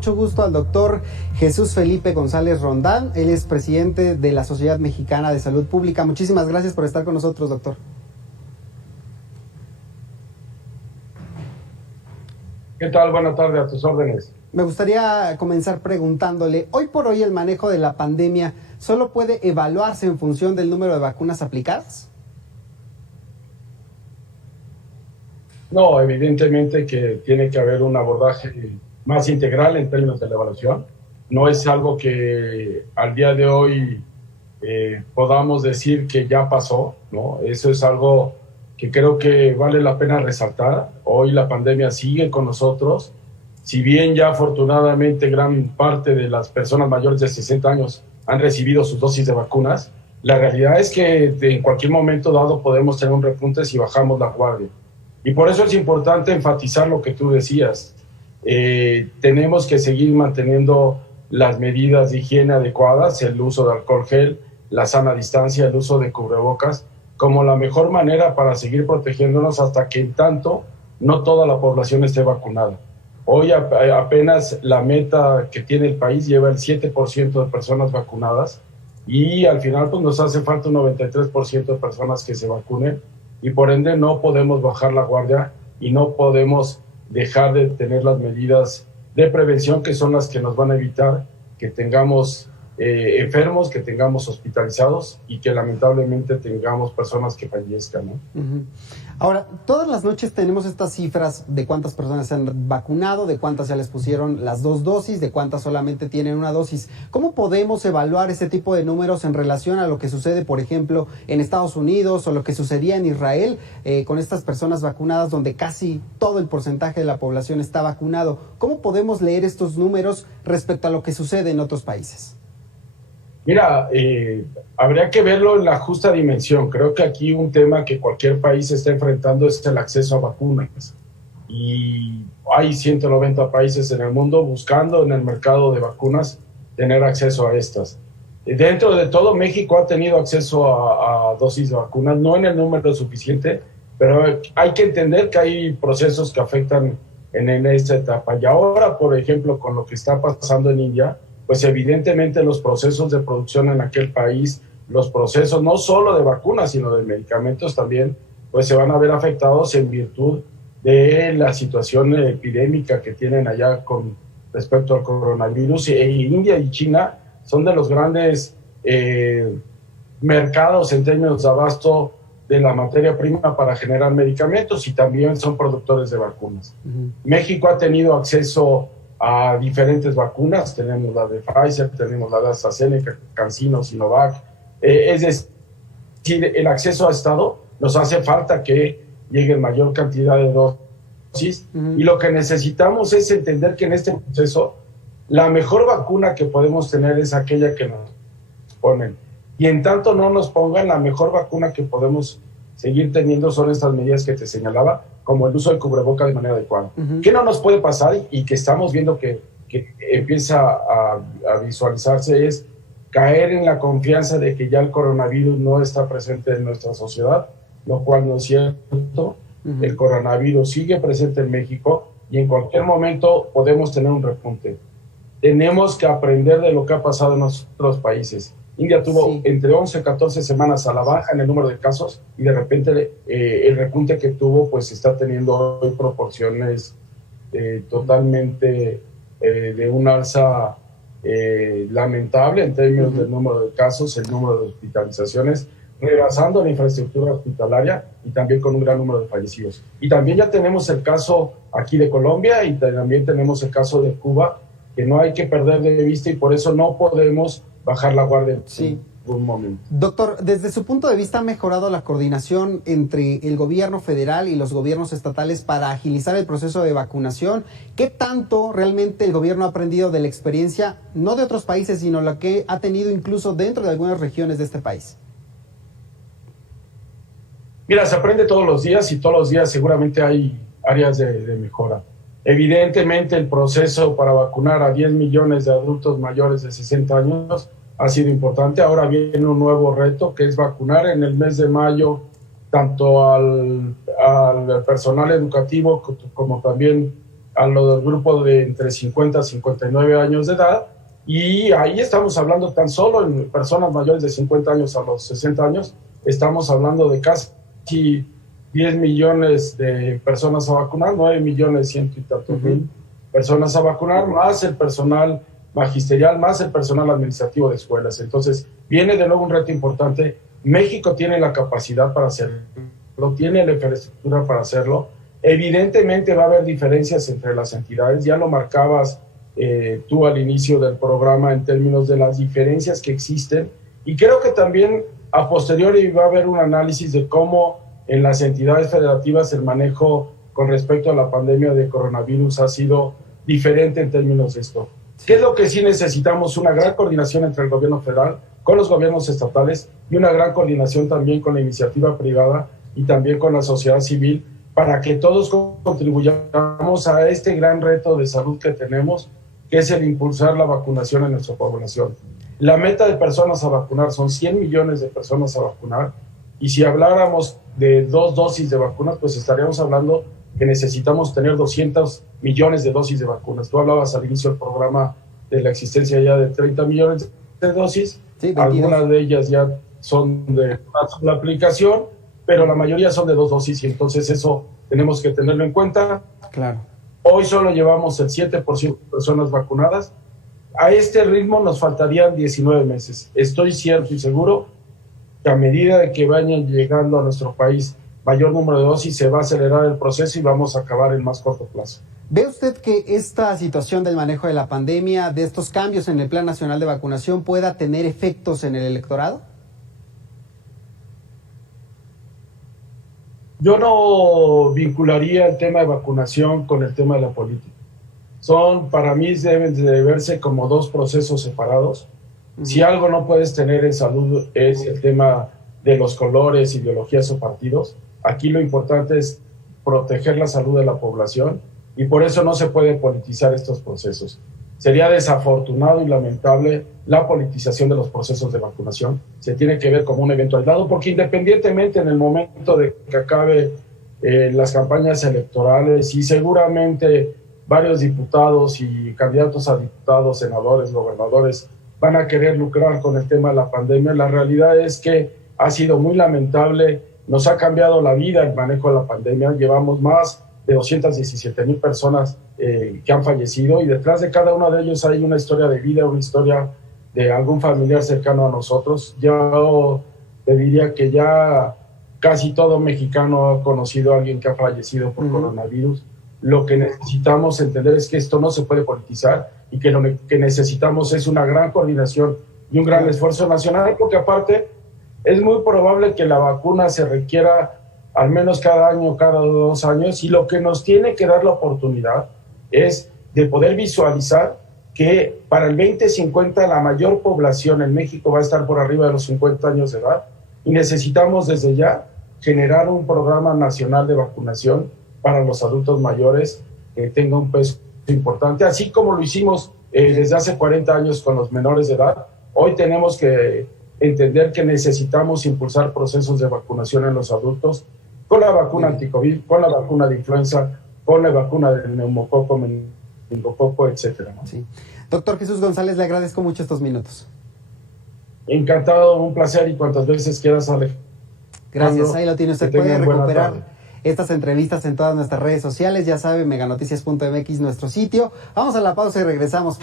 Mucho gusto al doctor Jesús Felipe González Rondán. Él es presidente de la Sociedad Mexicana de Salud Pública. Muchísimas gracias por estar con nosotros, doctor. ¿Qué tal? Buenas tardes, a tus órdenes. Me gustaría comenzar preguntándole, hoy por hoy el manejo de la pandemia solo puede evaluarse en función del número de vacunas aplicadas. No, evidentemente que tiene que haber un abordaje más integral en términos de la evaluación. No es algo que al día de hoy podamos decir que ya pasó, ¿no? Eso es algo que creo que vale la pena resaltar. Hoy la pandemia sigue con nosotros. Si bien ya afortunadamente gran parte de las personas mayores de 60 años han recibido sus dosis de vacunas, la realidad es que en cualquier momento dado podemos tener un repunte si bajamos la guardia. Y por eso es importante enfatizar lo que tú decías. Tenemos que seguir manteniendo las medidas de higiene adecuadas, el uso de alcohol gel, la sana distancia, el uso de cubrebocas, como la mejor manera para seguir protegiéndonos hasta que en tanto no toda la población esté vacunada. Hoy apenas la meta que tiene el país lleva el 7% de personas vacunadas y al final pues nos hace falta un 93% de personas que se vacunen y por ende no podemos bajar la guardia y no podemos dejar de tener las medidas de prevención que son las que nos van a evitar que tengamos enfermos, que tengamos hospitalizados y que lamentablemente tengamos personas que fallezcan, ¿no? Uh-huh. Ahora, todas las noches tenemos estas cifras de cuántas personas se han vacunado, de cuántas ya les pusieron las 2 dosis, de cuántas solamente tienen una dosis. ¿Cómo podemos evaluar ese tipo de números en relación a lo que sucede, por ejemplo, en Estados Unidos o lo que sucedía en Israel con estas personas vacunadas donde casi todo el porcentaje de la población está vacunado? ¿Cómo podemos leer estos números respecto a lo que sucede en otros países? Mira, habría que verlo en la justa dimensión. Creo que aquí un tema que cualquier país está enfrentando es el acceso a vacunas. Y hay 190 países en el mundo buscando en el mercado de vacunas tener acceso a estas. Dentro de todo, México ha tenido acceso a dosis de vacunas, no en el número suficiente, pero hay que entender que hay procesos que afectan en esta etapa. Y ahora, por ejemplo, con lo que está pasando en India, pues evidentemente los procesos de producción en aquel país, los procesos no solo de vacunas, sino de medicamentos también, pues se van a ver afectados en virtud de la situación epidémica que tienen allá con respecto al coronavirus. India y China son de los grandes mercados en términos de abasto de la materia prima para generar medicamentos y también son productores de vacunas. Uh-huh. México ha tenido acceso a diferentes vacunas, tenemos la de Pfizer, tenemos la de AstraZeneca, CanSino, Sinovac, es decir, el acceso ha estado, nos hace falta que llegue mayor cantidad de dosis, y lo que necesitamos es entender que en este proceso la mejor vacuna que podemos tener es aquella que nos ponen, y en tanto no nos pongan, la mejor vacuna que podemos seguir teniendo son estas medidas que te señalaba, como el uso de cubrebocas de manera adecuada. Uh-huh. ¿Qué no nos puede pasar y que estamos viendo que empieza a visualizarse es caer en la confianza de que ya el coronavirus no está presente en nuestra sociedad, lo cual no es cierto. Uh-huh. El coronavirus sigue presente en México y en cualquier momento podemos tener un repunte. Tenemos que aprender de lo que ha pasado en otros países. India tuvo entre 11 y 14 semanas a la baja en el número de casos y de repente el repunte que tuvo pues está teniendo hoy proporciones totalmente de un alza lamentable en términos del número de casos, el número de hospitalizaciones, rebasando la infraestructura hospitalaria y también con un gran número de fallecidos. Y también ya tenemos el caso aquí de Colombia y también tenemos el caso de Cuba, que no hay que perder de vista y por eso no podemos bajar la guardia en ningún momento. Doctor, desde su punto de vista, ¿ha mejorado la coordinación entre el gobierno federal y los gobiernos estatales para agilizar el proceso de vacunación? ¿Qué tanto realmente el gobierno ha aprendido de la experiencia, no de otros países, sino la que ha tenido incluso dentro de algunas regiones de este país? Mira, se aprende todos los días y todos los días seguramente hay áreas de mejora. Evidentemente el proceso para vacunar a 10 millones de adultos mayores de 60 años ha sido importante. Ahora viene un nuevo reto que es vacunar en el mes de mayo tanto al personal educativo como también a los del grupo de entre 50 a 59 años de edad, y ahí estamos hablando tan solo en personas mayores de 50 años a los 60 años, estamos hablando de casi 10 millones de personas a vacunar, 9 millones ciento y tantos mil personas a vacunar, más el personal magisterial, más el personal administrativo de escuelas. Entonces, viene de nuevo un reto importante. México tiene la capacidad para hacerlo, tiene la infraestructura para hacerlo. Evidentemente va a haber diferencias entre las entidades, ya lo marcabas tú al inicio del programa en términos de las diferencias que existen, y creo que también a posteriori va a haber un análisis de cómo en las entidades federativas el manejo con respecto a la pandemia de coronavirus ha sido diferente en términos de esto. ¿Qué es lo que sí necesitamos? Una gran coordinación entre el gobierno federal con los gobiernos estatales y una gran coordinación también con la iniciativa privada y también con la sociedad civil, para que todos contribuyamos a este gran reto de salud que tenemos, que es el impulsar la vacunación en nuestra población. La meta de personas a vacunar son 100 millones de personas a vacunar, y si habláramos de 2 dosis de vacunas, pues estaríamos hablando que necesitamos tener 200 millones de dosis de vacunas. Tú hablabas al inicio del programa de la existencia ya de 30 millones de dosis, sí, algunas de ellas ya son de una sola aplicación, pero la mayoría son de 2 dosis, y entonces eso tenemos que tenerlo en cuenta. Claro. Hoy solo llevamos el 7% de personas vacunadas. A este ritmo nos faltarían 19 meses. Estoy cierto y seguro que a medida de que vayan llegando a nuestro país mayor número de dosis, se va a acelerar el proceso y vamos a acabar en más corto plazo. ¿Ve usted que esta situación del manejo de la pandemia, de estos cambios en el Plan Nacional de Vacunación, pueda tener efectos en el electorado? Yo no vincularía el tema de vacunación con el tema de la política. Para mí deben de verse como dos procesos separados. Si algo no puedes tener en salud es el tema de los colores, ideologías o partidos. Aquí lo importante es proteger la salud de la población, y por eso no se puede politizar estos procesos. Sería desafortunado y lamentable la politización de los procesos de vacunación. Se tiene que ver como un evento aislado, porque independientemente en el momento de que acabe las campañas electorales, y seguramente varios diputados y candidatos a diputados, senadores, gobernadores van a querer lucrar con el tema de la pandemia, la realidad es que ha sido muy lamentable, nos ha cambiado la vida el manejo de la pandemia. Llevamos más de 217,000 personas que han fallecido, y detrás de cada uno de ellos hay una historia de vida, una historia de algún familiar cercano a nosotros. Yo te diría que ya casi todo mexicano ha conocido a alguien que ha fallecido por coronavirus. Lo que necesitamos entender es que esto no se puede politizar, y que lo que necesitamos es una gran coordinación y un gran esfuerzo nacional, porque aparte es muy probable que la vacuna se requiera al menos cada año, cada 2 años, y lo que nos tiene que dar la oportunidad es de poder visualizar que para el 2050 la mayor población en México va a estar por arriba de los 50 años de edad, y necesitamos desde ya generar un programa nacional de vacunación para los adultos mayores que tenga un peso importante, así como lo hicimos desde hace 40 años con los menores de edad. Hoy tenemos que entender que necesitamos impulsar procesos de vacunación en los adultos, con la vacuna anticovid, con la vacuna de influenza, con la vacuna del neumococo, meningococo, etcétera, ¿no? Sí. Doctor Jesús González, le agradezco mucho estos minutos. Encantado, un placer, y cuantas veces quieras, Alejandro. Gracias, ahí lo tiene usted. Puede recuperar estas entrevistas en todas nuestras redes sociales, ya sabe, meganoticias.mx, nuestro sitio. Vamos a la pausa y regresamos.